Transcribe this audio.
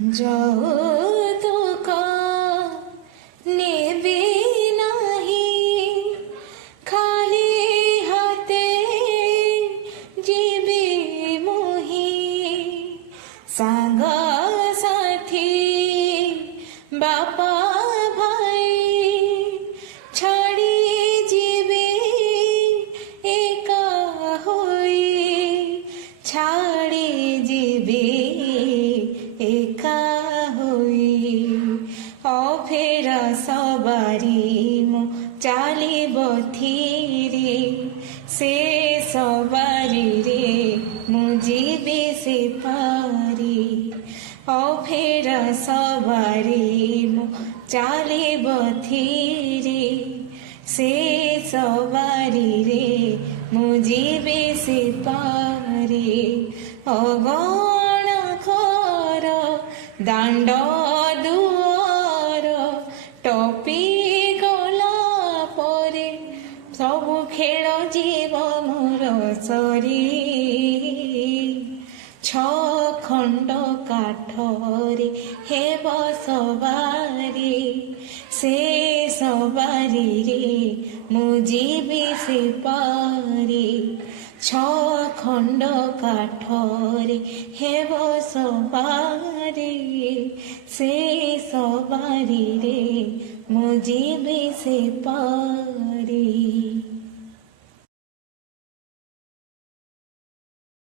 যৌতুক নেবে নাহি, খালি হাতে ଯିବି ମୁହିଁ। ସାଙ୍ଗ ସାଥୀ ବାପା ଭାଇ ଛାଡ଼ି ଯିବି ଏକା ହୋଇ, ଛାଡ଼ି ଯିବି ଏକା ହୋଇ। ଅଫେର ସବାରି ମୁଁ ଚାଲିବ ଥିରି, ସେ ସବାରିରେ ମୁଁ ଯିବି ସେ ପାରି। ଅଫେର ସବାରି ମୁଁ ଚାଲିବ ଥିରି, ସେ ସବାରିରେ ମୁଁ ଯିବି ସେ ପାରି। ଅଗଣା ଘର ଦାଣ୍ଡ ଦୁଆର ଟପି ଗଲା ପରେ, ସବୁ ଖେଳ ଯିବ ମୋର ସରି। ଖଣ୍ଡ କାଠରେ ହେବ ସବାରି, ସେ ସବାରିରେ ମୁଁ ଯିବି ସେ ପାରି। ଖଣ୍ଡ କାଠରେ ହେବ ସବାରି, ସେ ସବାରିରେ ମୁଁ ଯିବି ସେ ପାରି।